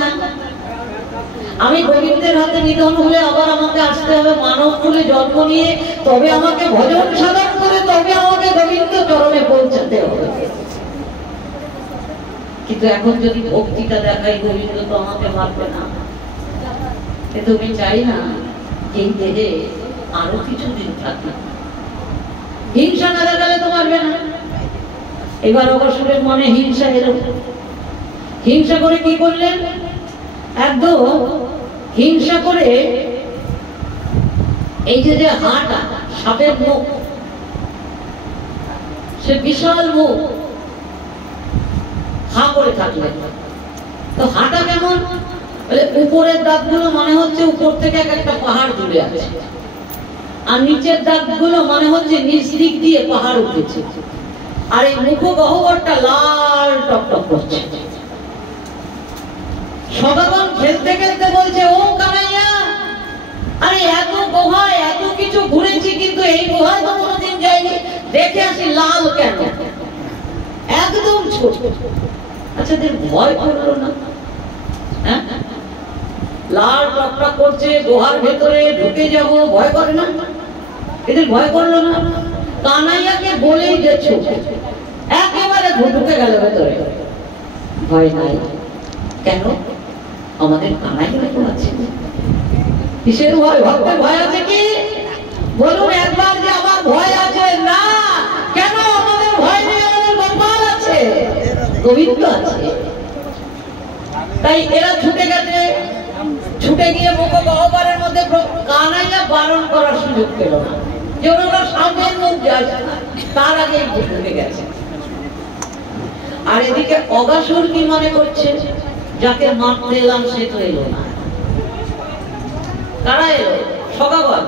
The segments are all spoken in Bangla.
হয় না। আমি গোবিন্দের হাতে নিধন হলে আবার আমাকে আসতে হবে মানব কুলে জন্ম নিয়ে, তবে আমাকে ভজন সাধন করে, তবে আমাকে গোবিন্দ চরণে পৌঁছাতে হবে। কিন্তু এখন যদি ভক্তিটা দেখাই, গোবিন্দ তো আমাকে মারবে না। কিন্তু আমি চাই না এই দেহে আরো কিছুদিন থাকি। হিংসা না দেখালে তো মারবে না। এবার অবসরের মনে হিংসা এলো। হিংসা করে কি করলেন? একদম হিংসা করে এই যে হাঁটা সাপের মুখ, সে বিশাল মুখ, হা করে থাকলেন। তো হাঁটা কেমন? উপরের দাঁতগুলো মনে হচ্ছে উপর থেকে একটা পাহাড় জুড়ে আছে, আর নিচের দাঁতগুলো মনে হচ্ছে নিচ দিক দিয়ে পাহাড় উঠেছে। আর এই মুখ গহ্বরটা লাল টকটক করছে। সদাগণ খেলতে খেলতে বলছে, ও কানাইয়া, আরে এত গুহায় এত কিছু ঘুরেছি, কিন্তু এই গুহায় তো কোনোদিন যাইনি, দেখে আসি লাল কেন? একদম ছোট। আচ্ছা, এদের ভয় করলো না? হ্যাঁ, লাল টকটক করছে, গুহার ভেতরে ঢুকে যাব, ভয় করে না? এদের ভয় করলো না? কানাইয়াকে বলেই গেছো, একেবারে ঢুকে গেল ভেতরে। ভয় নাই কেন? আমাদের কানাইয়া তো আছে। কিসের ভয়? ভক্তের ভয় আছে কি? বলুন একবার যে আমার ভয় আছে। না, কেন? আমাদের ভয় নেই, আমাদের গোপাল আছে, গোবিন্দ আছে। তাই এরা ছুটে গেছে। ছুটে গিয়ে মুখ গহ্বরের মধ্যে কানাইয়া বারণ করার সুযোগ পেল না, যে ওরা সামনের মুখ যায় না, তার আগে ঢুকে গেছে। আর এদিকে অগাসুর কি মনে করছে? যাকে মারতে এলাম সে তো এলো না। কারা এলো? সদাগণ।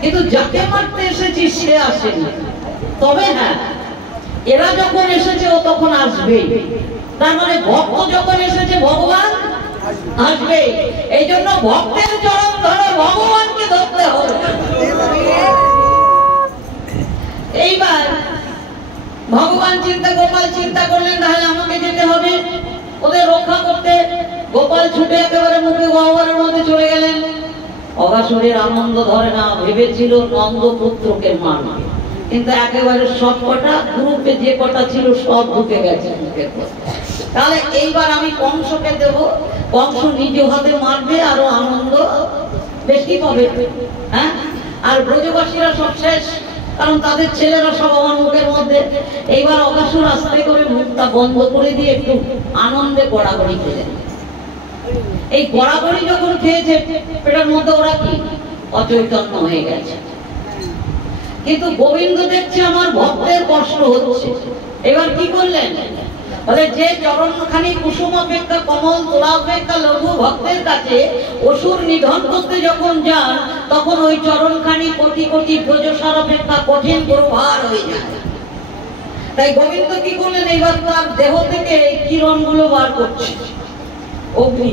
কিন্তু যাকে মারতে এসেছি সে আসেনি। তবে হ্যাঁ, এরা যখন এসেছে ও তখন আসবে। তার মানে ভক্ত যখন এসেছে ভগবান আসবে। এই জন্য ভক্তের চরণ ধরে ভগবানকে ধরতে হবে। এইবার ভগবান চিন্তা, গোপাল চিন্তা করলেন, তাহলে আমাকে যেতে হবে ওদের রক্ষা করতে। গোপাল ছুটে একেবারে মুখে গহ্বরের মধ্যে চলে গেলেন। অগাসুরের আনন্দ ধরে না, ভেবেছিল নন্দ পুত্রকে মারবে, কিন্তু একেবারে সব কটা গ্রুপে যে কটা ছিল সব ঢুকে গেছে মুখের মধ্যে। তাহলে এইবার আমি কংসকে দেব, কংস নিজ হাতে মারবে, আরো আনন্দ বেশি পাবে। হ্যাঁ, আর ব্রজবাসীরা সব শেষ, কারণ তাদের ছেলেরা সব আমার মুখের মধ্যে। এইবার অগাসুর আস্তে করে মুখটা বন্ধ করে দিয়ে একটু আনন্দে গড়াগড়ি খেলেন। এই গড়াগড়ি যখন খেয়েছে পেটের মধ্যে ওরা কি অচৈতন্য হয়ে গেছে। কিন্তু গোবিন্দ দেখছে আমার ভক্তের কষ্ট হচ্ছে। এবার কি করলেন? বলে, যে চরণখানি কুসুম অপেক্ষা কমল, তোলা অপেক্ষা লঘু ভক্তের কাছে অসুর নিধন করতে যখন যান, তখন ওই চরণখানি কোটি কোটি ব্রজসার অপেক্ষা কঠিন প্রভার হয়ে যায়। তাই গোবিন্দ কি করলেন? এইবার তার দেহ থেকে এই কিরণগুলো বার করছে, অগ্নি।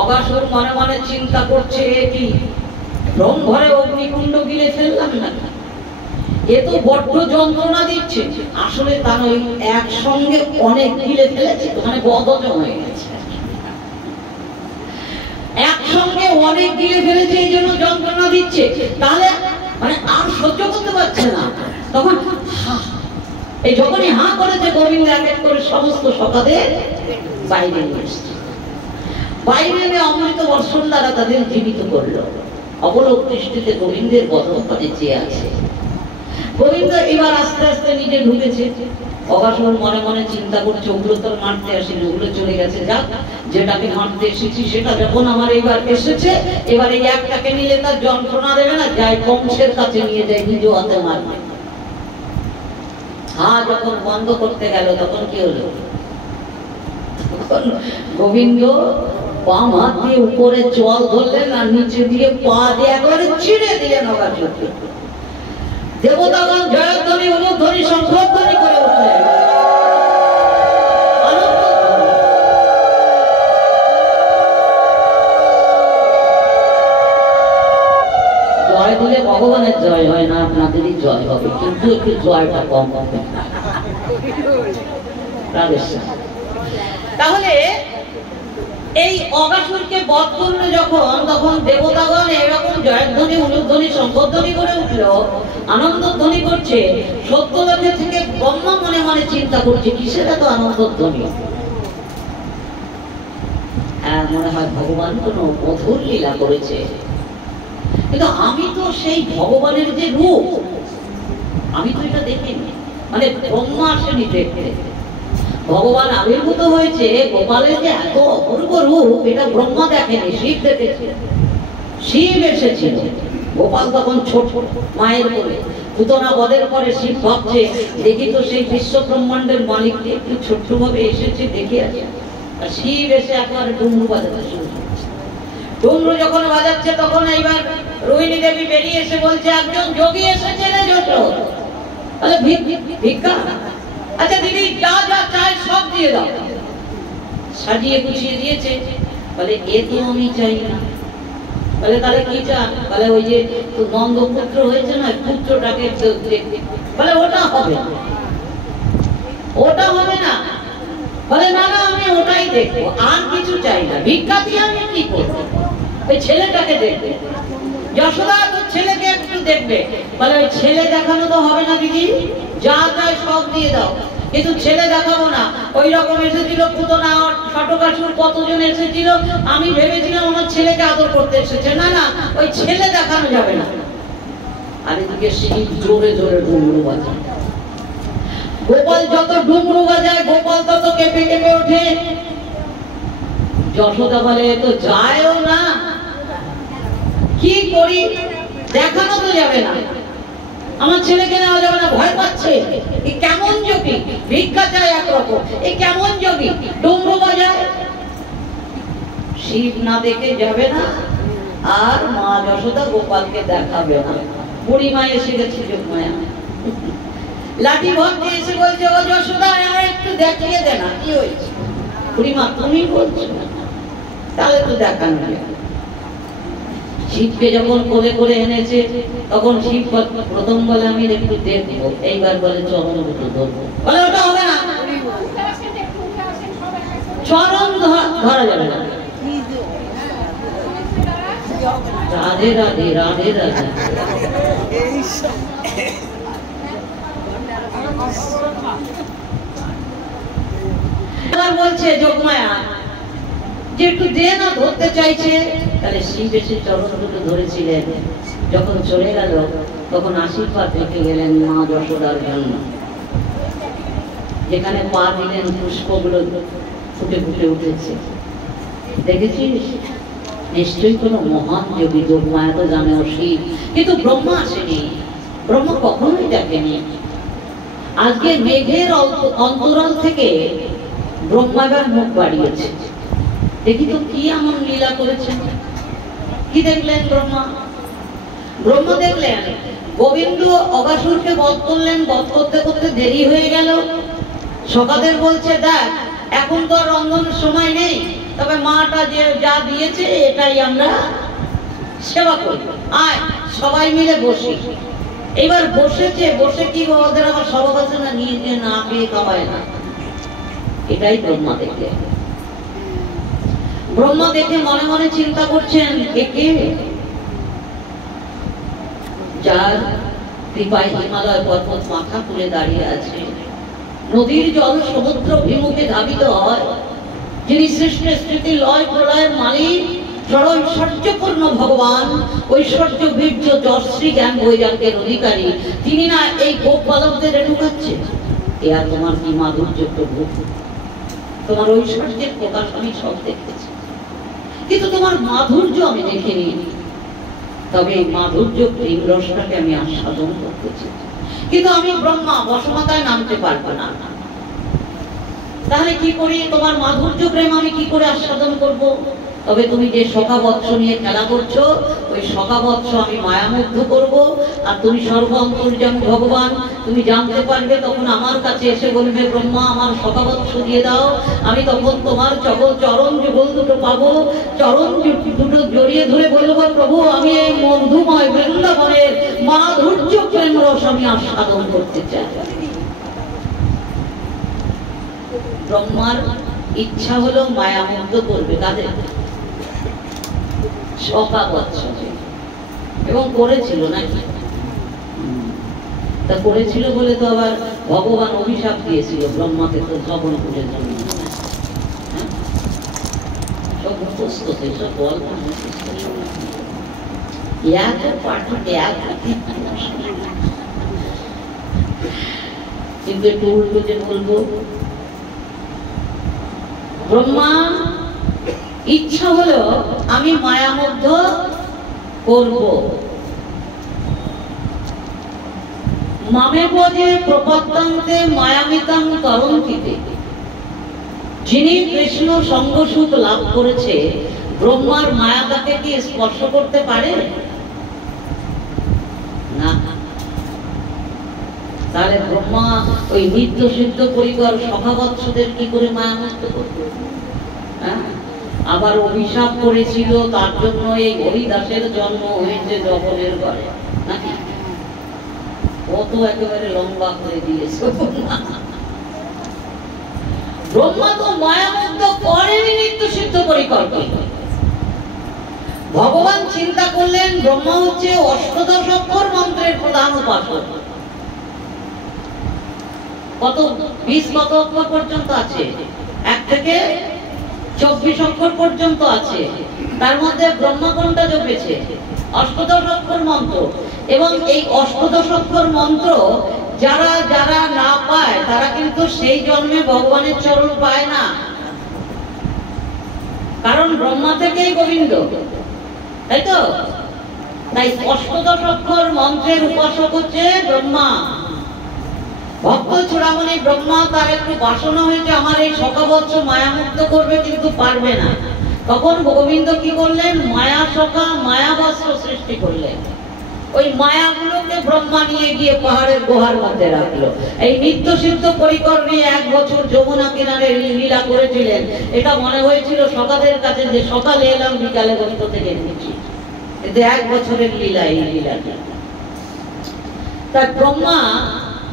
অগাসুর মনে মনে চিন্তা করছে, কি রং ভরে অগ্নিকুণ্ড গিলে ফেললাম না, এ তো বড্ড যন্ত্রণা দিচ্ছে। আসলে তার ওই একসঙ্গে অনেক গিলে ফেলেছে, মানে বদহজম হয়ে গেছে, একসঙ্গে অনেক গিলে ফেলেছে, এই জন্য যন্ত্রণা দিচ্ছে। তাহলে মানে আর সহ্য করতে পারছে না। তখন এই যখনই হা করেছে, গোবিন্দ এক এক করে সমস্ত সখাদের বাইরে নিয়ে এসছে। বাইরে এনে অমৃত বর্ষণ দ্বারা তাদের জীবিত করলো। অবলোক দৃষ্টিতে গোবিন্দের বদনপানে চেয়ে আছে। গোবিন্দ এবার আস্তে আস্তে নিজে ঢুকেছে। অগাসুর মনে মনে চিন্তা করছে, ওগুলো তো মারতে আসেনি, ওগুলো চলে গেছে, যাক, যেটাকে মারতে এসেছি সেটা যখন আমার এইবার এসেছে, এবার এই একটাকে নিলে তার যন্ত্রণা দেবে না, যাই কংসের কাছে নিয়ে যায়, নিজ হাতে মারবে। হা যখন বন্ধ করতে গেল, তখন কি হলো? গোবিন্দ বাম হাত দিয়ে উপরে জল ধরলেন, আর নিচে দিয়ে পা দিয়ে একেবারে ছিঁড়ে দিলেন অগাসুরকে। দেবতাগণ জয়ধ্বনি, অনুধ্বনি, শঙ্খধ্বনি করে উঠলেন। জয় দিলে ভগবানের জয় হয় না, আপনাদেরই জয় হবে, কিন্তু একটু জয়টা কম হবে। তাহলে এই অগাসুরকে বধ করলো যখন, তখন দেবতাগণ এরকম জয়ধ্বনি অনুধ্বনি সম্বোধনী করে উঠলো, আনন্দধ্বনি করছে। সত্যলোকে থেকে ব্রহ্মা মনে মনে চিন্তা করছে কিসের এত আনন্দধ্বনি। মনে হয় ভগবান কোনো মধুর লীলা করেছে, কিন্তু আমি তো সেই ভগবানের যে রূপ আমি তো এটা দেখিনি। মানে ব্রহ্মা আসেনি দেখতে, ভগবান আবির্ভূত হয়েছে গোপালের যে এত অপূর্ব রূপ এটা ব্রহ্মা দেখেনি, শিব দেখেছে। শিব এসেছিল, গোপাল তখন ছোট মায়ের কোলে। পুতনা বধের পরে শিব ভাবছে দেখি তো সেই বিশ্ব ব্রহ্মাণ্ডের মালিককে একটু ছোট্ট ভাবে এসেছে দেখে আছে। আর শিব এসে একেবারে ডুমরু বাজাতে শুরু করছে। ডুমরু যখন বাজাচ্ছে তখন এইবার রোহিণী দেবী বেরিয়ে এসে বলছে একজন যোগী এসেছে রে জোট, তাহলে ভিক্ষা। আচ্ছা দিদি যা যা চাই সব দিয়ে দাও। সাজিয়ে গুছিয়ে দিয়েছে। বলে এ তো আমি চাই না। বলে তাহলে কি চান? বলে ওই যে নন্দ পুত্র হয়েছে না, পুত্রটাকে বলে ওটা হবে, ওটা হবে না। বলে না না আমি ওটাই দেখবো, আর কিছু চাই না। ভিক্ষা দিয়ে আমি কি করবো? ওই ছেলেটাকে দেখবে। যশোদা তোর ছেলেকে একটু দেখবে। বলে ওই ছেলে দেখানো তো হবে না দিদি, যা চাই সব দিয়ে দাও, কিন্তু ছেলে দেখাবো না। ওই রকম এসেছিল পুতনা ষটকাসুর, কতজন এসেছিল, আমি ভেবেছিলাম আমার ছেলেকে আদর করতে এসেছে। না না ওই ছেলে দেখানো যাবে না। আর এদিকে শিব জোরে জোরে ডুমরু বাজায়। গোপাল যত ডুমরু বাজায় গোপাল তত কেঁপে কেঁপে ওঠে। যশোদা বলে তো যায়ও না, কি করি? দেখানো তো যাবে না, আমার ছেলেকে নেওয়া যাবে না, ভয় পাচ্ছে। এই কেমন যোগী, ভিক্ষা চায় একরকম, এই কেমন যোগী ডুমরু বাজায়। শিব না দেখে যাবে না, আর মা যশোদা গোপালকে দেখাবে না। বুড়ি মা এসে গেছে, যোগমায়া লাঠি ভর্তি এসে বলছে ও যশোদা আমার একটু দেখিয়ে দে না, কি হয়েছে? বুড়ি মা তুমি বলছো, তাহলে তো দেখানো যাবে। শিবকে যখন কোলে করে এনেছে তখন শিব প্রথম বলে আমি একটু দেখবো, এইবার বলে চরণ দুটো ধরবো। বলে ওটা হবে না, চরণ ধরা যাবে না। রাধে রাধে রাধে রাধে। এবার বলছে যোগমায়া যে একটু দে না, ধরতে চাইছে। তাহলে শিব এসে চরণ দুটো ধরেছিলেন। যখন চলে গেল তখন আশীর্বাদ রেখে গেলেন মা যশোদার জন্য। যেখানে পা দিলেন পুষ্পগুলো ফুটে ফুটে উঠেছে। দেখেছিস? নিশ্চয়ই কোনো মহান যোগী। যোগমায়া তো জানে ও শিব, কিন্তু ব্রহ্মা আসেনি, ব্রহ্মা কখনোই দেখেনি। আজকে মেঘের অন্তরাল থেকে ব্রহ্মাবার মুখ বাড়িয়েছে। দেখি তো কি এমন লীলা করেছেন। কি দেখলেন ব্রহ্মা? ব্রহ্মা দেখলেন গোবিন্দ অগাসুরকে বধ করলেন। বধ করতে করতে দেরি হয়ে গেল। সখাদের বলছে দেখ এখন তো আর রন্ধনের সময় নেই, তবে মাটা যে যা দিয়েছে এটাই আমরা সেবা করি, আয় সবাই মিলে বসি। এবার বসেছে, বসে কি ওদের আবার স্বভাব আছে না, নিয়ে না পেয়ে খাওয়ায় না। এটাই ব্রহ্মা দেখলেন। ব্রহ্মা দেখে মনে মনে চিন্তা করছেন কে যার কৃপায় হিমালয় পর্বত মাথা তুলে দাঁড়িয়ে আছে, নদীর জল সমুদ্র অভিমুখে ধাবিত হয়, যিনি সৃষ্টি স্থিতি লয় প্রলয়ের মালিক, ষড়ৈশ্বর্যপূর্ণ ভগবান, ঐশ্বর্য বীর্য যশ্রী জ্ঞান বৈরাগ্যের অধিকারী, তিনি না এই গোপ বালকদের ঢুকাচ্ছে। এ আর তোমার কি মাধুর্য প্রভু, তোমার ঐশ্বর্যের প্রকাশ আমি সব দেখেছি, কিন্তু তোমার মাধুর্য আমি দেখিনি। তবে এই মাধুর্য প্রেম রসটাকে আমি আস্বাদন করতেছি, কিন্তু আমি ব্রহ্মা বসমাতায় নামতে পারবো না। তাহলে কি করি? তোমার মাধুর্য প্রেম আমি কি করে আস্বাদন করব? তবে তুমি যে সখাবৎস নিয়ে খেলা করছো, ওই সখাবৎস আমি মায়ামুগ্ধ করব। আর তুমি সর্ব অন্তর্যামী ভগবান, তুমি জানতে পারবে, তখন আমার কাছে এসে বলবে ব্রহ্মা আমার সখাবৎস দিয়ে দাও। আমি তখন তোমার চরণ যুগল দুটো পাবো, চরণ দুটো জড়িয়ে ধরে বলবো প্রভু আমি এই মধুময় বৃন্দাবনের মাধুর্য প্রেম রস আমি আস্বাদন করতে চাই। ব্রহ্মার ইচ্ছা হলো মায়ামুগ্ধ করবে তাদের সখা বৎসরে, এবং করেছিল নাকি? তা করেছিল বলে তো আবার ভগবান অভিশাপ দিয়েছিল ব্রহ্মাকে, তো জবন করে জন্য সব মুখস্থ, সব গল্প মুখস্থ, কিন্তু একটু উল্টো যে বলবো, ব্রহ্মা ইচ্ছা হলো আমি মায়ামুগ্ধ করব। মামে বজে প্রপদ্যন্তে মায়ামিতাং করন্তিতে, যিনি কৃষ্ণ সঙ্গ সুখ লাভ করেছে, ব্রহ্মার মায়া তাকে কি স্পর্শ করতে পারে না? তাহলে ব্রহ্মা ওই নিত্য সিদ্ধ পরিকর সখাবৎসদের কি করে মায়ামুক্ত করবে? আবার অভিশাপ করেছিল, তার জন্য এই হরিদাসের জন্ম হয়েছে জগলের ঘরে নাকি? কত একেবারে লম্বা করে দিয়েছে। ব্রহ্মা তো মায়ামুক্ত করেনি নিত্য সিদ্ধ পরিকল্পনা। ভগবান চিন্তা করলেন ব্রহ্মা হচ্ছে অষ্টদশ অক্ষর মন্ত্রের প্রধান উপাসক। কত 20 কত অক্ষর পর্যন্ত আছে? 1 থেকে 24 অক্ষর পর্যন্ত আছে। তার মধ্যে ব্রহ্মা কোনটা জপেছে? অষ্টদশ অক্ষর মন্ত্র। এবং এই অষ্টদশ অক্ষর মন্ত্র যারা যারা না পায় তারা কিন্তু সেই জন্মে ভগবানের চরণ পায় না, কারণ ব্রহ্মা থেকেই গোবিন্দ, তাই তো? তাই অষ্টদশ অক্ষর মন্ত্রের উপাসক হচ্ছে ব্রহ্মা। ভক্ত চূড়ামণি ব্রহ্মা, তার একটু বাসনা হয়েছে আমার এই সখাবৎস মায়ামুক্ত করবে, কিন্তু পারবে না। তখন গোবিন্দ কি করলেন? মায়া সখা মায়া বস্ত্র সৃষ্টি করলেন। ওই মায়াগুলোকে ব্রহ্মা নিয়ে গিয়ে পাহাড়ের গুহার মধ্যে রাখলো। এই নিত্য সিদ্ধ পরিকর নিয়ে 1 বছর যমুনা কিনারে লীলা করেছিলেন। এটা মনে হয়েছিল সকালের কাছে যে সকালে এলাম বিকালে বস্ত্র থেকে নিচ্ছি, কিন্তু 1 বছরের লীলা এই লীলাটা। তাই ব্রহ্মা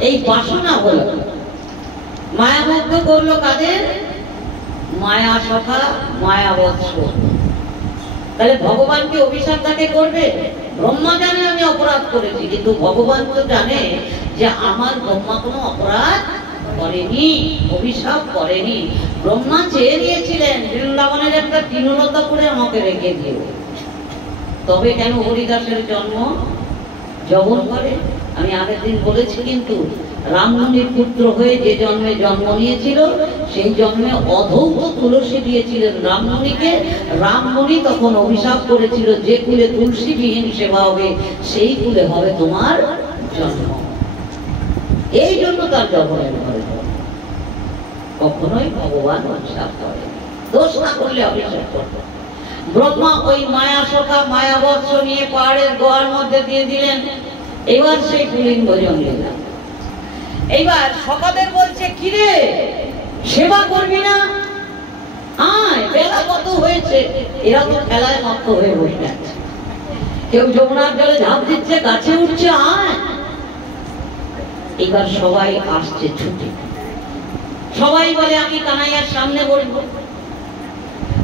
এই বাসনা হলো, মায়ামুগ্ধ করলো কাদের? মায়া সখা মায়া বৎস। তাহলে ভগবান কি অভিশাপ তাকে করবে? ব্রহ্মা জানে আমি অপরাধ করেছি, কিন্তু ভগবান তো জানে যে আমার ব্রহ্মা কোনো অপরাধ করেনি, অভিশাপ করেনি। ব্রহ্মা চেয়ে নিয়েছিলেন বৃন্দাবনের একটা তৃণলতা করে আমাকে রেখে দিও, তবে কেন হরিদাসের জন্ম যবন করে? আমি আগের দিন বলেছি, কিন্তু রামমুনির পুত্র হয়ে যে জন্মে জন্ম নিয়েছিল সেই জন্মে অধৌত তুলসী দিয়েছিলেন রামমুনিকে। রামমুনি তখন অভিশাপ করেছিল যে কুলে তুলসী বিহীন সেবা হবে সেই কুলে হবে তোমার জন্ম। এই জন্য তার জন্মের ঘরে কখনোই ভগবান অভিশাপ করে, দোষ না করলে অভিশাপ করবে। ব্রহ্মা ওই মায়া সখা মায়া বৎস নিয়ে পাহাড়ের গুহার মধ্যে দিয়ে দিলেন। এবার সেই পুলিঙ্গ জন্মে, এইবার সকাদের বলছে কিরে সেবা করবি না? আয়, বেলা কত হয়েছে। এরা তো খেলায় মত্ত হয়ে বসে আছে, কেউ যমুনার জলে ঝাঁপ দিচ্ছে, গাছে উঠছে, আয়। এবার সবাই আসছে ছুটে, সবাই বলে আমি কানাইয়ার সামনে বলবো।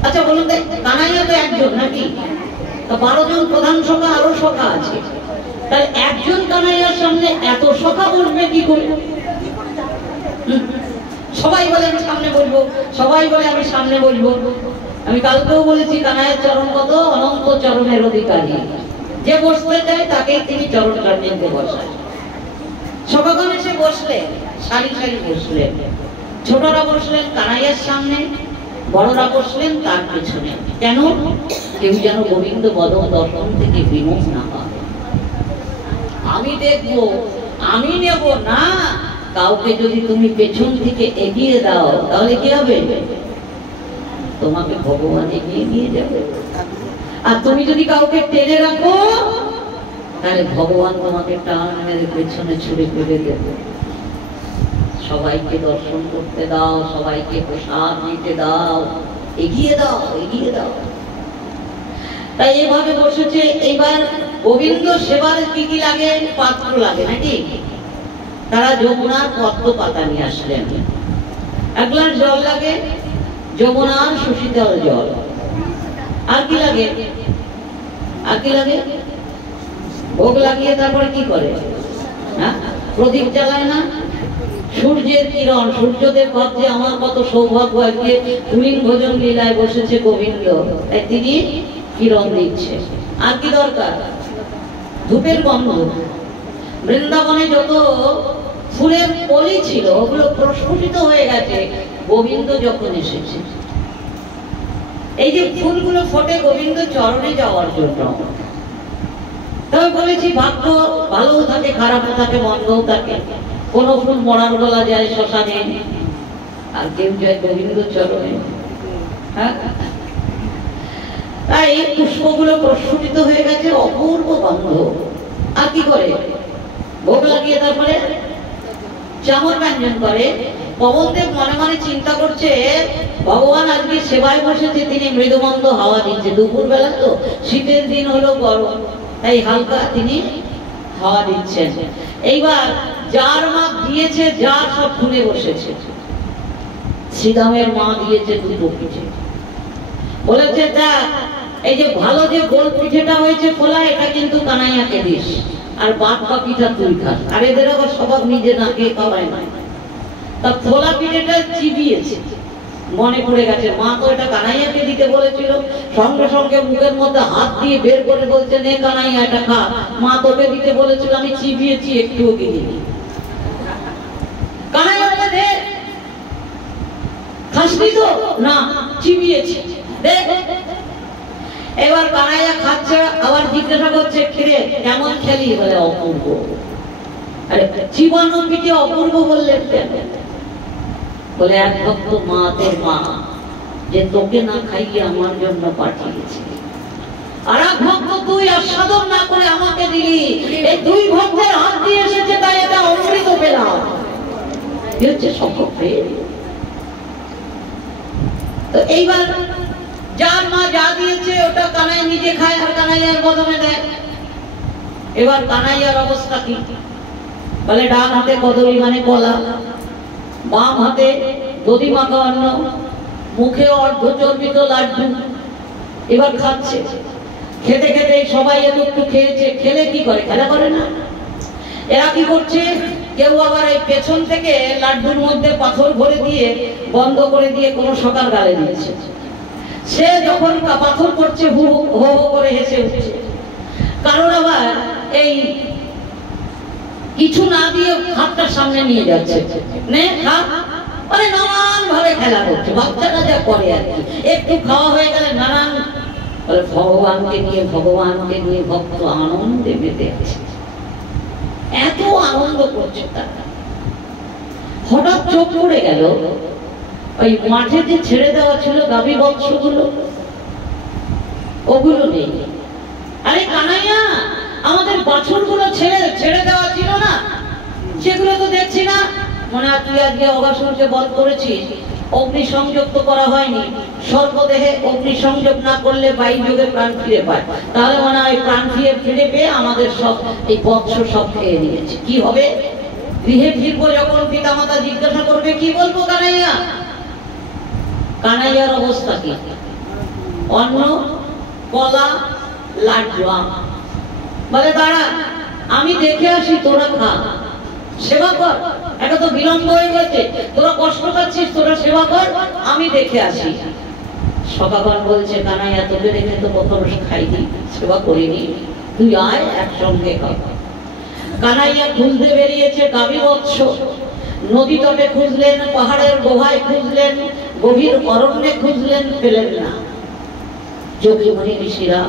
আচ্ছা বলুন, কানাইয়া তো একজন নাকি? 12 জন প্রধান সখা, আরো সখা আছে, তাহলে একজন কানাইয়ার সামনে এত সখা বলবে কি করে? সবাই বলে আমি সামনে বলবো, সবাই বলে আমি সামনে বলবো। আমি কালকেও বলেছি কানাইয়ের চরণ কত অনন্ত চরণের অধিকারী, যে বসতে চায় তাকে তিনি চরণ কান্ডিতে বসায়। সখাগণ এসে বসলেন, সারি সারি বসলেন। ছোটরা বসলেন কানাইয়ের সামনে, বড়রা বসলেন তার পেছনে। কেন? কেউ যেন গোবিন্দ বদন দর্শন থেকে বিমুখ না হয়। আমি দেখবো, আমি নেব না। কাউকে যদি তুমি পেছন থেকে এগিয়ে দাও তাহলে কি হবে? তোমাকে ভগবান এগিয়ে নিয়ে যাবে। আর তুমি যদি কাউকে টেনে রাখো তাহলে ভগবান তোমাকে টান মেরে পেছনে ছুড়ে ফেলে দেবে। সবাইকে দর্শন করতে দাও, সবাইকে প্রসাদ দিতে দাও, এগিয়ে দাও, এগিয়ে দাও। তাই এভাবে বসেছে। এবার গোবিন্দ সেবার কি কি লাগে? পাত্র লাগে নাকি? তারা যমুনার পদ্ম পাতা নিয়ে আসলেন। 1 গ্লাস জল লাগে, যমুনার সুশীতল জল। আর কি লাগে? আর কি লাগে? ভোগ লাগিয়ে তারপরে কি করে? হ্যাঁ, প্রদীপ জ্বালায় না? সূর্যের কিরণ, সূর্যদেব ভাবছে আমার কত সৌভাগ্য, আজকে তুলিন ভোজন লীলায় বসেছে গোবিন্দ, তাই তিনি কিরণ দিচ্ছে। আর কি দরকার? ধূপের গন্ধ। বৃন্দাবনে যত ফুলের কলি ছিল ওগুলো প্রস্ফুটিত হয়ে গেছে গোবিন্দ যখন এসেছে। এই যে ফুলগুলো ফোটে গোবিন্দ চরণে যাওয়ার জন্য। তবে বলেছি ভাগ্য ভালোও থাকে, খারাপও থাকে, মন্দও থাকে। কোন ফুল মরার গলা যায় শ্মশানে, আর কেউ যায় গোবিন্দ চরণে। হ্যাঁ, তাই পুষ্পগুলো প্রস্ফুটিত হয়ে গেছে, অপূর্ব গন্ধ। আর কি করে? ভোগ লাগিয়ে তারপরে চামর ব্যঞ্জন করে। পবনদেব মনে মনে চিন্তা করছে ভগবান আজকে সেবায় বসেছে, তিনি মৃদুমন্দ হাওয়া দিচ্ছে। দুপুর বেলা তো, শীতের দিন হলো গরম, তাই হালকা তিনি হাওয়া দিচ্ছেন। এইবার যার মা দিয়েছে, যার সব খুলে বসেছে। শ্রীরামের মা দিয়েছে দুটো পিঠে, বলেছে যা এই যে ভালো যে গোল পিঠেটা হয়েছে ফোলা, এটা কিন্তু কানাইয়াকে দিস, আর বাদ বাকিটা তুই খাস। আর এদের আবার স্বভাব নিজে না খেয়ে খাওয়ায় না। তা ফোলা পিঠেটা চিবিয়েছে, মনে পড়ে গেছে মা তো এটা কানাইয়াকে দিতে বলেছিল। সঙ্গে সঙ্গে মুখের মধ্যে হাত দিয়ে বের করে বলছে নে কানাইয়া এটা খা, মা তোকে দিতে বলেছিল, আমি চিবিয়েছি, একটুও কিনিনি। কানাইয়া বলে দে, খাসনি তো? না, চিবিয়েছি, দে। এবার কানাইয়া খাচ্ছে, আবার জিজ্ঞাসা করছে খেলে কেমন খেলি? বলে অপূর্ব। আরে জীবাণু পিঠে অপূর্ব বললেন কেন? বলে এক ভক্ত মা, তোর মা যে তোকে না খাইয়ে আমার জন্য পাঠিয়েছে, আর এক ভক্ত তুই আস্বাদন না করে আমাকে দিলি। এই দুই ভক্তের হাত দিয়ে এসেছে, তাই এটা অমৃত পেলাম। হচ্ছে সম্পর্কে। তো এইবার যার মা যা দিয়েছে ওটা কানাই নিজে খায়, আর কানাইয়ার বদলে দেয়। এবার কানাইয়ার অবস্থা কি? বলে ডান হাতে কদলী মানে কলা, বাম হাতে দধি মাখা অন্ন, মুখে অর্ধ চর্বিত লাড্ডু। এবার খাচ্ছে, খেতে খেতে সবাই একটু খেয়েছে। খেলে কি করে? খেলা করে না। এরা কি করছে? কেউ আবার এই পেছন থেকে লাড্ডুর মধ্যে পাথর ভরে দিয়ে বন্ধ করে দিয়ে কোনো সকার গালে দিয়েছে। সে যখন পাথর পড়ছে হু হো করে হেসে উঠছে। কারণ আবার এই কিছু না দিয়ে হাতটার সামনে নিয়ে যাচ্ছে, নে খা, মানে নানান ভাবে খেলা করছে। বাচ্চারা যা করে আর কি, একটু খাওয়া হয়ে গেলে নানান ভগবানকে নিয়ে ভক্ত আনন্দে মেতে আছে। এত আনন্দ করছে তারা। হঠাৎ চোখ পড়ে গেল ওই মাঠে যে ছেড়ে দেওয়া ছিল গাভী বৎসগুলো, ওগুলো নেই। আরে কানাইয়া, আমাদের বাছুরগুলো ছেড়ে দেওয়া ছিল না, সেগুলো তো দেখছি না। মনে হয় তুই আজকে অগাসুরকে বধ করেছিস, অগ্নি সংযোগ তো করা হয়নি। সর্বদেহে অগ্নি সংযোগ না করলে বায়ুযোগে প্রাণ ফিরে পায়। তাহলে মনে হয় প্রাণ ফিরে পেয়ে আমাদের সব এই বৎস সব খেয়ে নিয়েছে। কি হবে? গৃহে ফিরবো যখন পিতামাতা জিজ্ঞাসা করবে কি বলবো? কানাইয়া। কানাইয়ার অবস্থা কি? অন্ন, কলা, লাড্ডু। বলে দাঁড়া, আমি দেখে আসি, তোরা খা, সেবা কর। এটা তো বিলম্ব হয়ে গেছে, তোরা কষ্ট পাচ্ছিস, তোরা সেবা কর, আমি দেখে আসি। সকাবান বলছে কানাইয়া, তোকে দেখে তো কত খাইনি, সেবা করিনি, তুই আয় একসঙ্গে খা। কানাইয়া খুঁজতে বেরিয়েছে গাভী বৎস। নদী তটে খুঁজলেন, পাহাড়ের গুহায় খুঁজলেন, গভীর অরণ্যে খুঁজলেন, পেলেন না। যোগী মুনি ঋষিরা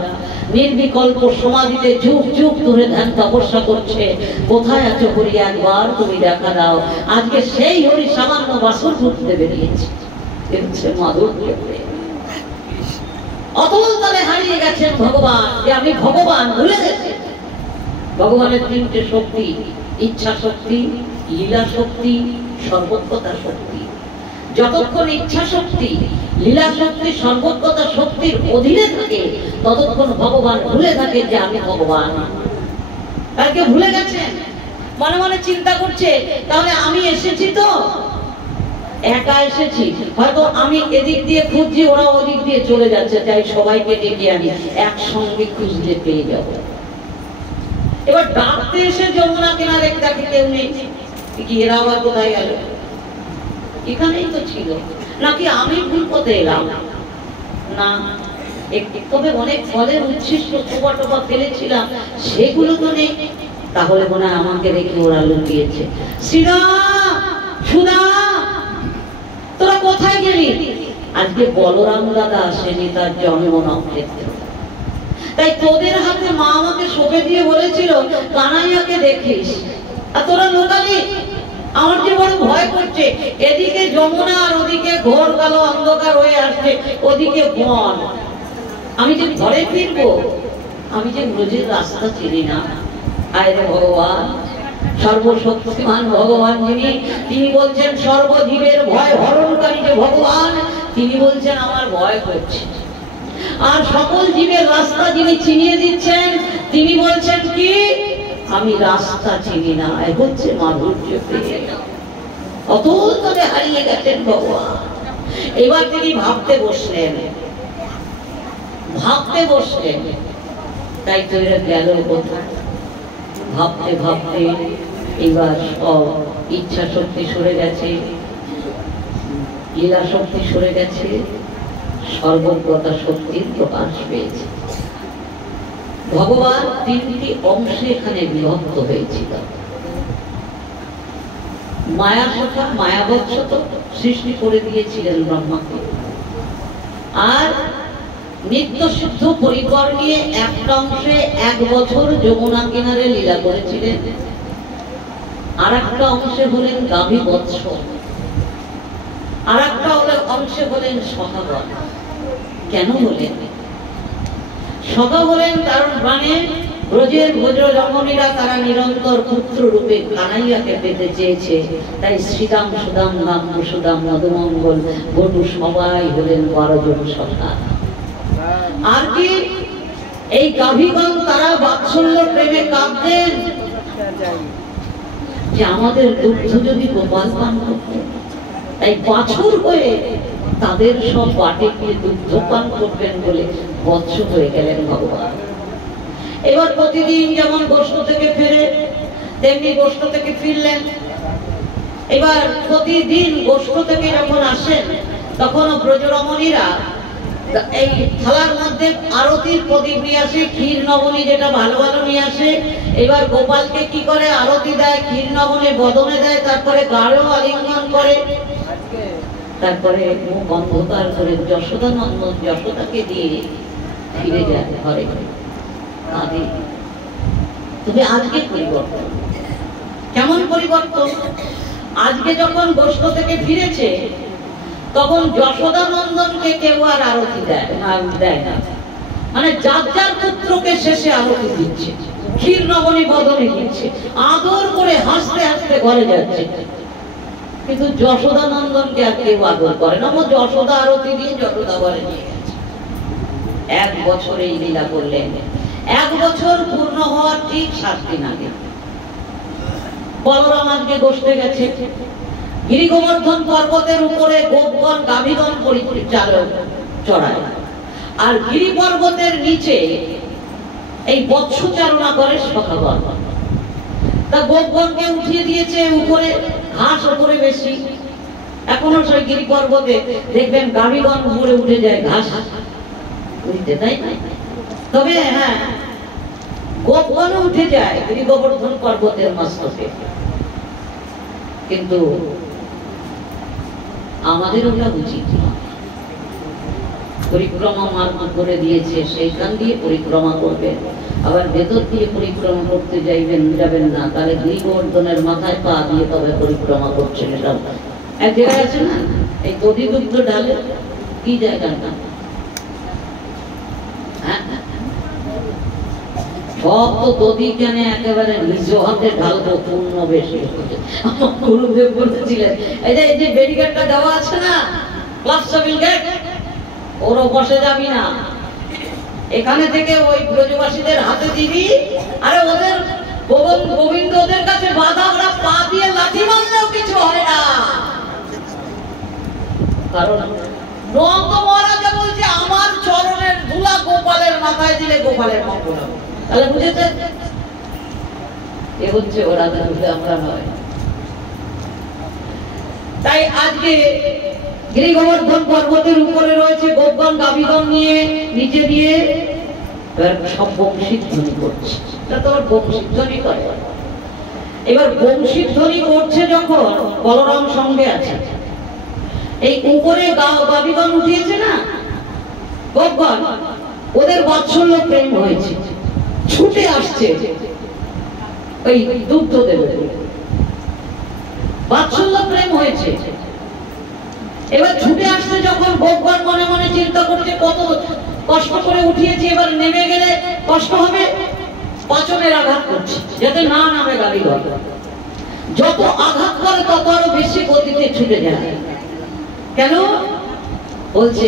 নির্বিকল্প সমাধিতে যুগ যুগ ধরে ধ্যান তপস্যা করছে। কোথায় আছো হরি, একবার তুমি দেখা দাও। আজকে সেই হরি সামান্য বাসন খুঁজতে বেরিয়েছে। মাধুর্য অতল তলে হারিয়ে গেছেন ভগবান, যে আমি ভগবান ভুলে গেছি। ভগবানের তিনটে শক্তি, ইচ্ছা শক্তি, লীলা শক্তি, সর্বজ্ঞতা শক্তি। যতক্ষণ ইচ্ছা শক্তি, লীলা শক্তি, সর্বজ্ঞতা শক্তির অধীনে থাকে, ততক্ষণ ভগবান ভুলে থাকে যে আমি ভগবান। তাকে ভুলে গেছেন। মনে মনে চিন্তা করছে, তাহলে আমি এসেছি তো, একা এসেছি, হয়তো আমি এদিক দিয়ে খুঁজছি, ওরা ওদিক দিয়ে চলে যাচ্ছে, তাই সবাইকে ডেকে আনি, একসঙ্গে খুঁজলে পেয়ে যাব। এবার ডাকতে এসে যমুনা কিনারে দেখে কেউ নেই, কি এরা আবার কোথায় গেল? এখানেই তো ছিল, নাকি আমি ভুল পথে এলাম? না, তবে অনেক ফলের উচ্ছিষ্ট টোপা টোপা ফেলেছিলাম, সেগুলো তো নেই। তাহলে মনে হয় আমাকে রেখে ওরা লুকিয়েছে। শ্রীরাম, সুধা, তোরা কোথায় গেলি? আজকে বলরাম দাদা আসেনি, তার জন্ম নক্ষত্র, তাই তোদের হাতে মা আমাকে সঁপে দিয়ে বলেছিল কানাইয়াকে দেখিস, আর তোরা লুকালি। আমার যে বড় ভয় করছে, এদিকে যমুনা আর ওদিকে ঘোর কালো অন্ধকার হয়ে আসছে, ওদিকে বন। আমি যে ঘরে ফিরবো, আমি যে রোজের রাস্তা চিনি না। আয় রে ভগবান, সর্বশক্তিমান ভগবান যিনি, তিনি বলছেন সর্বজীবের ভয় হরণকারী যে ভগবান, তিনি বলছেন আমার ভয় করছে। আর সকল জীবের রাস্তা যিনি চিনিয়ে দিচ্ছেন, তিনি বলছেন কি আমি রাস্তা চিনি না। এ হচ্ছে মাধুর্য পেয়ে অতল তলে হারিয়ে গেছেন ভগবান। এবার তিনি ভাবতে বসলেন, তাই তো এরা গেল কোথায়? ভাবতে ভাবতে এবার সব ইচ্ছা শক্তি সরে গেছে, লীলা শক্তি সরে গেছে, সর্বজ্ঞতা শক্তির প্রকাশ পেয়েছে। ভগবান তিনটি অংশে এখানে বিভক্ত হয়েছিল। মায়া সখা, মায়াবৎসত সৃষ্টি করে দিয়েছিলেন ব্রহ্মাকে, আর নিত্য শুদ্ধ পরিকর নিয়ে একটা অংশে 1 বছর যমুনা কিনারে লীলা করেছিলেন, আর একটা অংশে হলেন গাভী বৎস, আর একটা অংশে হলেন সখাগণ। কেন হলেন সখা? হলেন কারণ প্রাণে ব্রজের ভোজ রমণীরা তারা নিরন্তর পুত্র রূপে কানাইয়াকে পেতে চেয়েছে, তাই শ্রীদাম, সুদাম, গাম, সুদাম, মধুমঙ্গল, বটু সবাই হলেন 12 জন সখা। আর কি এই গাভীগণ তারা বাৎসল্য প্রেমে কাঁদতেন যে আমাদের দুগ্ধ যদি গোপাল পান করতেন, তাই বাছুর হয়ে তাদের সব বাটে গিয়ে দুগ্ধ পান করবেন বলে বৎস হয়ে গেলেন ভগবান। এবার প্রতিদিন যেমন গোষ্ঠ থেকে ফেরে, তেমনি গোষ্ঠ থেকে ফিরলেন। এবার প্রতিদিন গোষ্ঠ থেকে যখন আসেন, তখন ব্রজরমণীরা এই থালার মধ্যে আরতির প্রদীপ নিয়ে আসে, ক্ষীর নবনী যেটা ভালো ভালো নিয়ে আসে। এবার গোপালকে কি করে আরতি দেয়, ক্ষীর নবনী বদনে দেয়, তারপরে গাঢ় আলিঙ্গন করে, তারপরে মুখ অন্ধকার করে যশোদা নন্দন যশোদাকে দিয়ে ফিরে যায় ঘরে ঘরে। তবে আজকে পরিবর্তন, কেমন পরিবর্তন? আজকে যখন গোষ্ঠ থেকে ফিরেছে, তখন যশোদা নন্দনকে কেউ আর আরতি দেয় না, মানে যার যার পুত্রকে শেষে আরতি দিচ্ছে, ক্ষীর নবনী বদনে দিচ্ছে, আদর করে হাসতে হাসতে ঘরে যাচ্ছে। কিন্তু যশোদা নন্দনকে আর কেউ আদর করে না। যশোদা আরতি দিয়ে যশোদা ঘরে নিয়ে গেছে। 1 বছর এই লীলা করলেন। 1 বছর পূর্ণ হওয়ার ঠিক 7 দিন আগে বলরাম আজকে গোষ্ঠে গেছে। গিরি গোবর্ধন পর্বতের উপরে গোপগণ গাভীগণ পরিচালক চড়ায়, আর গিরি পর্বতের নিচে এই বৎস চালনা করে সখাগণ। তা গোপগণকে উঠিয়ে দিয়েছে উপরে, ঘাস উপরে বেশি। এখনো সেই গিরি পর্বতে দেখবেন গাভীগণ উপরে উঠে যায় ঘাস উঠতে, তাই না? তবে হ্যাঁ, গোপগণও উঠে যায় গিরি গোবর্ধন পর্বতের মস্তকে। কিন্তু আমাদের ওটা উচিত না। পরিক্রমা মার্গ করে দিয়েছে, সেইখান দিয়ে পরিক্রমা করবেন। আবার ভেতর দিয়ে পরিক্রমা করতে যাবেন না, তাহলে গিরি গোবর্ধনের মাথায় পা দিয়ে তবে পরিক্রমা করছেন। এসব এক জায়গায় আছে না, এই দধি দুগ্ধ ঢালে, কি জায়গাটা? সব তো দধি কেন একেবারে নিজ হাতে ঢালবো, পূর্ণ বেশি। আমার গুরুদেব বলেছিলেন, এই যে ব্যারিকেডটা দেওয়া আছে না, ওর বসে যাবি না, এখানে থেকে ওই ব্রজবাসীদের হাতে দিবি। আরে ওদের গোবিন্দ ওদের কাছে বাধা, ওরা পা দিয়ে লাঠি মারলেও কিছু হয় না। কারণ নন্দ মহারাজা বলছে আমার চরণের ধুলা গোপালের মাথায় দিলে গোপালের মঙ্গল হবে। তাহলে বুঝেছেন এ হচ্ছে ওরা, আমরা নয়। তাই আজকে গিরি গোবর্ধন পর্বতের উপরে রয়েছে গোপগণ গাভীগণ নিয়ে নিচে দিয়ে সব বংশীধ্বনি করছে। এটা তো বংশীধ্বনি করে। এবার বংশীধ্বনি করছে যখন বলরাম সঙ্গে আছে, এই উপরে গাভীগণ উঠিয়েছে না গোপগণ, ওদের বাৎসল্য প্রেম হয়েছে, ছুটে আসছে ওই দুগ্ধ দেবে, বাৎসল্য প্রেম হয়েছে। এবার ছুটে আসছে যখন গোপগণ মনে মনে চিন্তা করছে কত কষ্ট করে উঠিয়েছি, এবার নেমে গেলে কষ্ট হবে, পাচনের আঘাত করছে যাতে না নামে গাভীগণ। যত আঘাত করে তত আরো বেশি গতিতে ছুটে যায়। কেন বলছে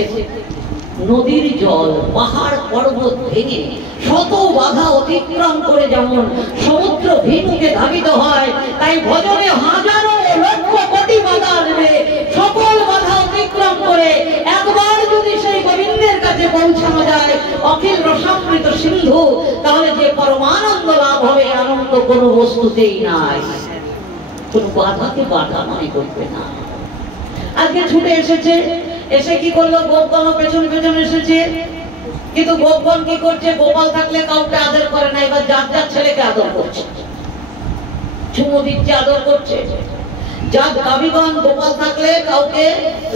নদীর জল পাহাড় পর্বত ভেঙে শত বাধা অতিক্রম করে যেমন সমুদ্র ভিমুখে ধাবিত হয়, তাই ভজনে হাজারো লক্ষ কোটি বাধা আসবে, সকল বাধা অতিক্রম করে একবার যদি সেই গোবিন্দের কাছে পৌঁছানো যায় অখিল রসামৃত সিন্ধু, তাহলে যে পরমানন্দ লাভ হবে আনন্দ কোনো বস্তুতেই নাই, কোন বাধাকে বাধা মনে করবে না। আজকে ছুটে এসেছে, এসে কি করলো গোপগণ পেছন পেছন এসেছে, কিন্তু গোপগণ কি করছে, গোপাল থাকলে কাউকে আদর করে না, এবার যার যার ছেলেকে আদর করছে, চুমু দিচ্ছে, আদর করছে। যার গাভীগণ গোপাল থাকলে কাউকে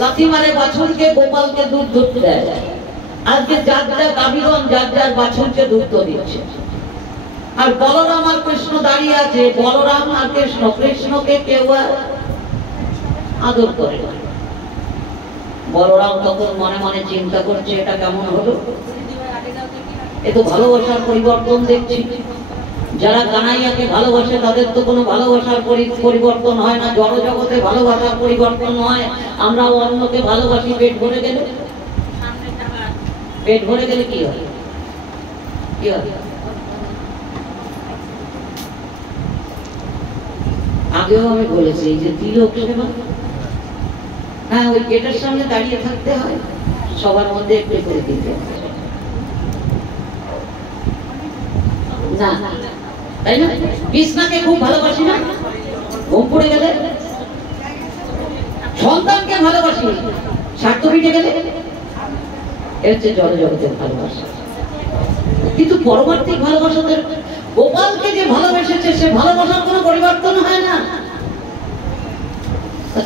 লাথি মারে বাছুরকে, গোপালকে দুধ ধরতে দেয়। আজকে যার যার গাভীগণ যার যার বাছুরকে দুধ দিচ্ছে। আর বলরাম আর কৃষ্ণ দাঁড়িয়ে আছে, বলরাম আর কৃষ্ণ, কৃষ্ণকে কেউ আদর করে না। বলরাম তখন মনে মনে চিন্তা করছে এটা কেমন হলো, এ তো ভালোবাসার পরিবর্তন দেখছি। যারা কানাইয়াকে ভালোবাসে তাদের তো কোনো ভালোবাসার পরিবর্তন হয় না, জড় জগতে ভালোবাসার পরিবর্তন হয়। আমরাও অন্যকে ভালোবাসি, পেট ভরে গেলে, পেট ভরে গেলে কি হয়, কি হয়? আগেও আমি বলেছি যে তিলক সেবা, হ্যাঁ ওই গেটের সামনে দাঁড়িয়ে থাকতে হয়, সবার মধ্যে একটু করে দিতে হয় না, তাই না? বিছনাকে খুব ভালোবাসি না, ঘুম পড়ে গেলে, সন্তানকে ভালোবাসি, স্বার্থ মিটে গেলে, এর হচ্ছে জড় জগতের ভালোবাসা। কিন্তু পরমার্থিক ভালোবাসাদের গোপালকে যে ভালোবেসেছে সে ভালোবাসার কোনো পরিবর্তন হয় না।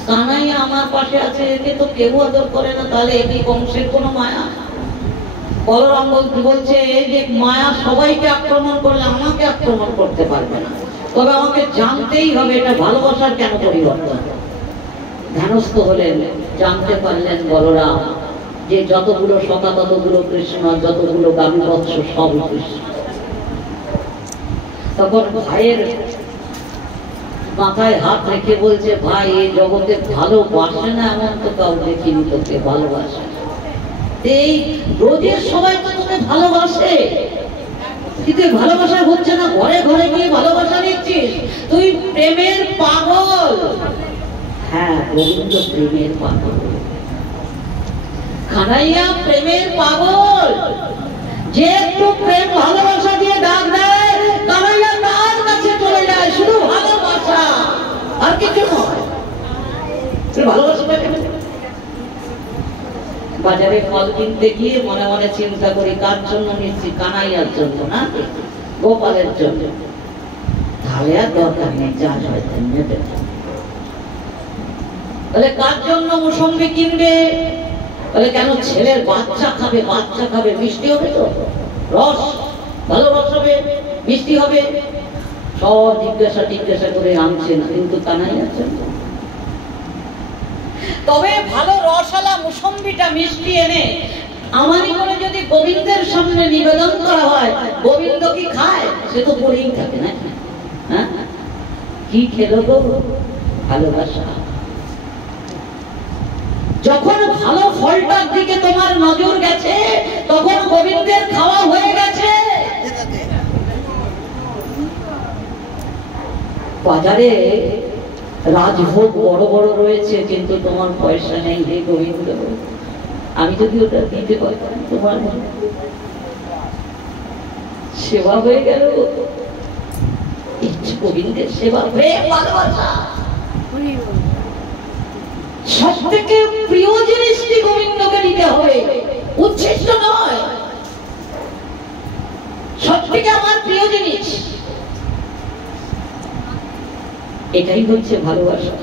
কানাইয়া আমার পাশে আছে, একে তো কেউ আদর করে না, তাহলে একই বংশের কোনো মায়া? বলরাম বলছে যে মায়া সবাইকে আক্রমণ করলে আমাকে আক্রমণ করতে পারবে না, তবে আমাকে জানতেই হবে এটা ভালোবাসার কেন পরিবর্তন। ধ্যানস্থ হলেন, জানতে পারলেন বলরাম যে যতগুলো সখা ততগুলো কৃষ্ণ, যতগুলো গাভী বৎস সব কৃষ্ণ। তখন ভাইয়ের মাথায় হাত রেখে বলছে, ভাই এই জগতে ভালোবাসে না এমন তো কাউ দেখিনি, তোকে ভালোবাসে। এই রোজের সবাই তো তোকে ভালোবাসে, কিন্তু ভালোবাসা হচ্ছে না, ঘরে ঘরে গিয়ে ভালোবাসা নিচ্ছিস, তুই প্রেমের পাগল। হ্যাঁ, গোবিন্দ প্রেমের পাগল, কানাইয়া প্রেমের পাগল। যে একটু প্রেম ভালোবাসা দিয়ে ডাক দেয়, কানাইয়া তার কাছে চলে যায়, শুধু ভালোবাসা আর কিছু নয়। ভালোবাসাটা বাজারে ফল কিনতে গিয়ে মনে মনে চিন্তা করি কার জন্য নিচ্ছি, কানাইয়ার জন্য না, গোপালের জন্য, তাহলে আর দরকার নেই, যা হয়তো নেবে। বলে কার জন্য মুসম্বি কিনবে? বলে কেন, ছেলের বাচ্চা খাবে, বাচ্চা খাবে, মিষ্টি হবে তো, রস ভালো রস হবে, মিষ্টি হবে, সব জিজ্ঞাসা করে আনছে না, কিন্তু কানাইয়ার জন্য। তবে ভালো রসালা মুসম্বিটা মিষ্টি এনে আমারই করে যদি গোবিন্দের সামনে নিবেদন করা হয়, গোবিন্দ কি খায়? সে তো পড়েই থাকে না, হ্যাঁ কি খেলো গো? ভালোবাসা। যখন ভালো ফলটার দিকে তোমার নজর গেছে, তখন গোবিন্দের খাওয়া হয়ে গেছে। বাজারে রাজভোগ বড় বড় রয়েছে, কিন্তু তোমার পয়সা নেই হে গোবিন্দ। আমি যদি ওটা দিতে পারতাম, তোমার সেবা হয়ে গেল। গোবিন্দের সেবা, প্রেম, ভালোবাসা, সব থেকে প্রিয় জিনিসটি গোবিন্দকে দিতে হবে, উচ্ছিষ্ট নয়। সব থেকে আমার প্রিয় জিনিস, এটাই হচ্ছে ভালোবাসা,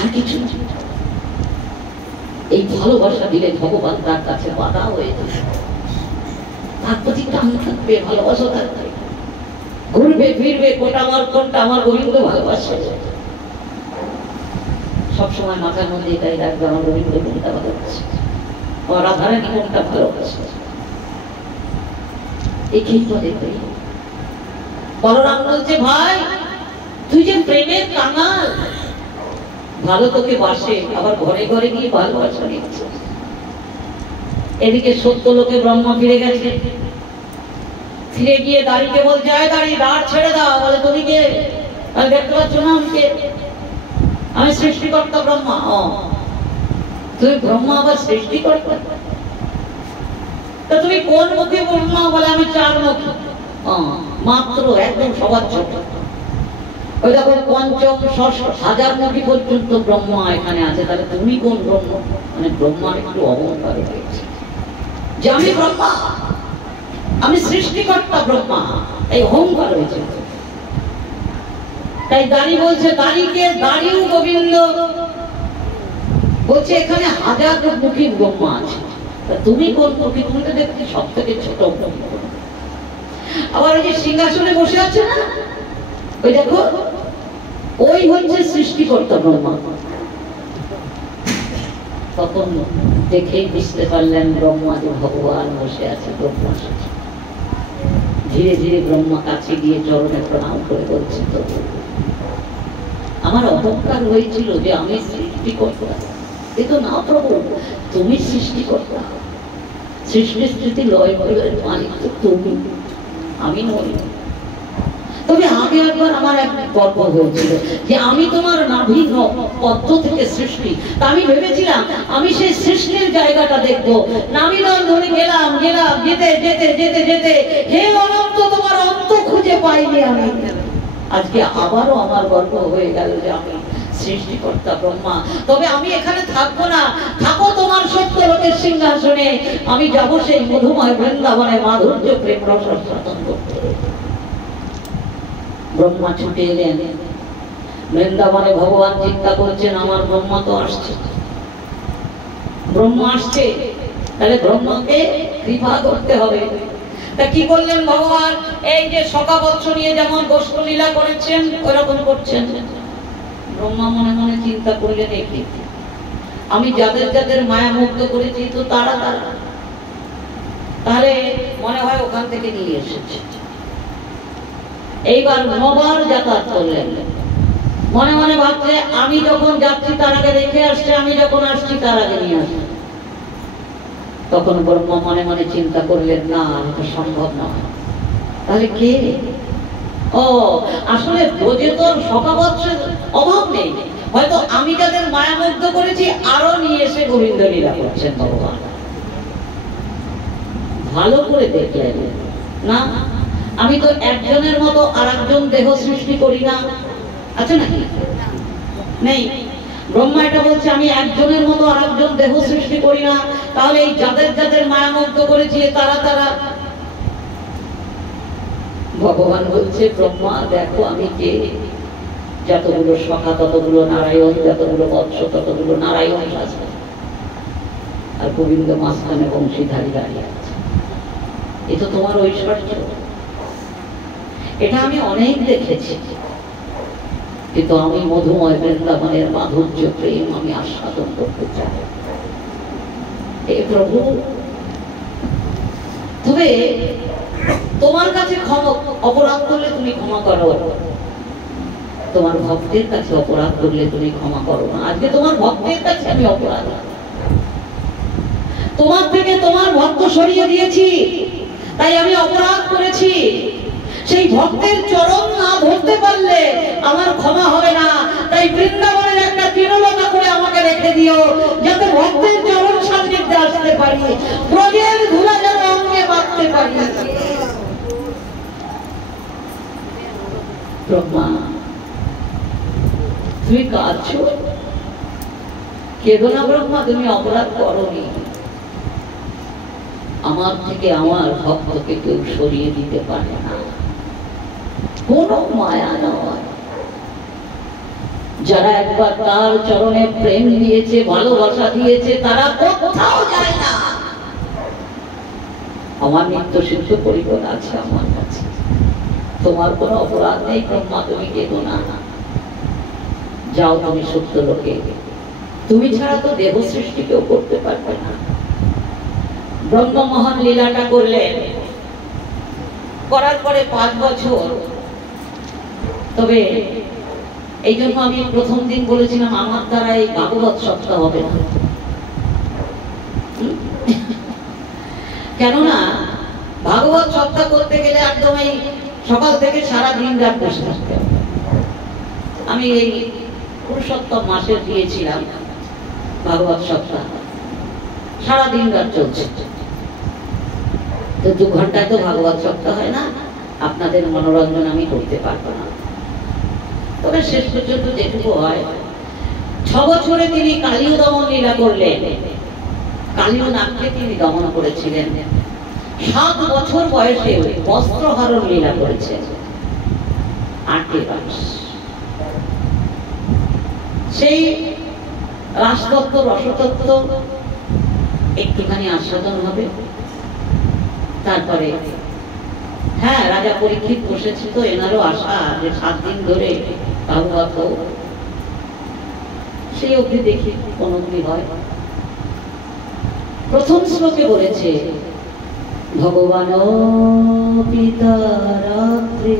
আর কিছু না। এই ভালোবাসা দিলে ভগবান তার কাছে বাধা হয়ে যাবে, তার প্রতি টান থাকবে, ভালোবাসা থাকবে, ঘুরবে ফিরবে, কোনটা আমার গোবিন্দ ভালোবাসে। সবসময় মাথার মধ্যে এটাই রাখবে, আমার গোবিন্দ কোনটা ভালোবাসে, আমার রাধারানী কোনটা ভালোবাসে। একেই তো দেখবে। বলরাম বলছে, ভাই তুই যে প্রেমের কাঙাল, ভালো তোকে বাসে, আবার ঘরে ঘরে গিয়ে ভালোবাসা নিচ্ছে। এদিকে সত্য লোকে ব্রহ্মা ফিরে গেছে, ফিরে গিয়ে দাঁড়িয়ে বলছে, দাঁড়িয়ে দাঁড় ছেড়ে দাও। বলে, তুমি কে? আমি দেখতে পাচ্ছ না আমি কে? আমি সৃষ্টিকর্তা ব্রহ্মা। তুমি ব্রহ্মা আবার সৃষ্টিকর্তা? তা তুমি কোন মুখে ব্রহ্মা? বলে, আমি 4 মুখী মাত্র, একদম সবার ছোট। ওই দেখো পঞ্চম ষষ্ঠ 1000 মুখী পর্যন্ত ব্রহ্মা এখানে আছে। তাহলে তুমি কোন ব্রহ্ম? মানে ব্রহ্মার একটু অহংকার হয়েছে যে আমি ব্রহ্মা, আমি সৃষ্টিকর্তা ব্রহ্মা, এই অহংকার হয়েছে। তাই দাঁড়ি বলছে, দাঁড়িকে দাঁড়িও গোবিন্দ বলছে, এখানে 1000 মুখী ব্রহ্মা আছে, তুমি কোন মুখী? তুমি তো দেখছি সব থেকে ছোট। আবার ওই যে সিংহাসনে বসে আছে না, ওই দেখো, ওই হচ্ছে সৃষ্টিকর্তা ব্রহ্মা। তখন দেখেই বুঝতে পারলেন ব্রহ্মা যে ভগবান বসে আছে, ব্রহ্মা। ধীরে ধীরে ব্রহ্মা কাছে গিয়ে চরণে প্রণাম করে বলছে, তো আমার অহংকার হয়েছিল যে আমি সৃষ্টিকর্তা, কিন্তু না প্রভু, তুমি সৃষ্টিকর্তা, সৃষ্টি স্থিতি লয় বলের মালিক তো তুমি, আমি নই। তবে আগে একবার আমার এক গর্ব হয়েছিল যে আমি তোমার নাভি পদ্ম থেকে সৃষ্টি। তা আমি ভেবেছিলাম আমি সেই সৃষ্টির জায়গাটা দেখবো। নাভিদল ধরে গেলাম, যেতে যেতে যেতে যেতে হে অনন্ত, তোমার অন্ত খুঁজে পাইনি আমি। আজকে আবারও আমার গর্ব হয়ে গেল যে আমি সৃষ্টিকর্তা ব্রহ্মা। তবে আমি এখানে থাকবো না, থাকো তোমার সত্য লোকের সিংহাসনে। আমি যাবো সেই মধুময় বৃন্দাবনে মাধুর্য প্রেম রস আস্বাদন করতে। ব্রহ্মা ছুটে এলেন বৃন্দাবনে। ভগবান চিন্তা করছেন, আমার ব্রহ্মা তো আসছে, ব্রহ্মা আসছে, তাহলে ব্রহ্মাকে কৃপা করতে হবে। তা কি করলেন ভগবান? এই যে শকাবৎস নিয়ে যেমন গোষ্ঠলীলা করেছেন, ওইরকম করছেন। ব্রহ্মা মনে মনে চিন্তা করলেন, আমি যাদের যাদের মায়া মুক্ত করেছি তো তারা তাহলে মনে হয় ওখান থেকে নিয়ে এসেছে। এইবার 9 বার যাতায়াত করলেন। মনে মনে ভাবছে, আমি যখন যাচ্ছি তার আগে রেখে আসছে, আমি যখন আসছি তার আগে নিয়ে আসছে। তখন ব্রহ্মা মনে মনে চিন্তা করলেন, না, এটা সম্ভব নয়। তাহলে কে? আসলে রোজে তোর শকাবৎসের অভাব নেই, হয়তো আমি যাদের মায়া মুগ্ধ করেছি আরো নিয়ে এসে গোবিন্দ লীলা করছেন ভগবান। ভালো করে দেখলেন, না, আমি তো একজনের মতো আর একজন দেহ সৃষ্টি করি না, আছে নাকি? নেই। ব্রহ্মা এটা বলছে, আমি একজনের মতো আর একজন দেহ সৃষ্টি করি না। তাহলে এই যাদের যাদের মায়া মুগ্ধ করেছি তারা। ভগবান বলছে, ব্রহ্মা দেখো আমি কে। যতগুলো সখা ততগুলো নারায়ণ, যতগুলো বৎস ততগুলো নারায়ণ আছে, আর গোবিন্দ মাঝখানে বংশীধারী দাঁড়িয়ে আছে। এ তো তোমার ঐশ্বর্য। এটা আমি অনেক দেখেছি, কিন্তু আমি মধুময় বৃন্দাবনের মাধুর্য প্রেম আমি আস্বাদন করতে চাই। হে প্রভু, তবে তোমার কাছে অপরাধ করলে তুমি ক্ষমা করো, তোমার ভক্তের কাছে অপরাধ করলে তুমি ক্ষমা করো না। আজকে তোমার ভক্তের কাছে আমি অপরাধ, তোমার থেকে তোমার ভক্ত সরিয়ে দিয়েছি, তাই আমি অপরাধ করেছি। সেই ভক্তের চরণ না ধরতে পারলে আমার ক্ষমা হবে না। তাই বৃন্দাবনের একটা তৃণলতা করে আমাকে রেখে দিও, যাতে ভক্তের চরণ সান্নিধ্যে আসতে পারি, ব্রজের ধুলা যেন অঙ্গে মাখতে পারি। ব্রহ্মা, তুমি কাঁদছো? কেঁদো না ব্রহ্মা, তুমি অপরাধ করোনি। আমার থেকে আমার ভক্তকে কেউ সরিয়ে দিতে পারে না, কোনো মায়া নয়। যারা একবার তার চরণে প্রেম দিয়েছে, ভালোবাসা দিয়েছে, তারা কোথাও যায় না। আমার নিত্য সিদ্ধ পরিবার আছে আমার কাছে, তোমার কোনো অপরাধ নেই ব্রহ্মা, তুমি কেঁদো না। যাও তুমি সত্য লোকে, তুমি ছাড়া তো দেহ সৃষ্টি কেউ করতে পারবে না। ব্রহ্ম মহান লীলাটা করলেন, করার পরে 5 বছর। তবে এই জন্য আমি প্রথম দিন বলেছিলাম আমার দ্বারা এই ভাগবত সপ্তাহ হবে না, কেননা ভাগবত সপ্তাহ করতে গেলে একদম এই সকাল থেকে সারা দিন রাত বসে থাকতে হবে। আমি এই পুরুষোত্তম মাসে দিয়েছিলাম ভাগবত সপ্তাহ, সারা দিন রাত চলছে, তো 2 ঘন্টায় তো ভাগবত সপ্তাহ হয় না, আপনাদের মনোরঞ্জন আমি করতে পারবো না। তবে শেষ পর্যন্ত যেটুকু হয়, 6 বছরে তিনি কালীয় দমন লীলা করলেন, কালীয় নাগকে তিনি দমন করেছিলেন। 7 বছর বয়সে বস্ত্রহরণ লীলা করেছেন 8 মাস। সেই রাসতত্ত্ব রসতত্ত্ব একটুখানি আস্বাদন হবে। তারপরে হ্যাঁ, রাজা পরীক্ষিত বসেছে, তো এনারও আশা যে 7 দিন ধরে ভাগবত, সেই অবধি দেখি কোন অবধি হয়। প্রথম শ্লোকে বলেছে ভগবান পিতা রাত্রে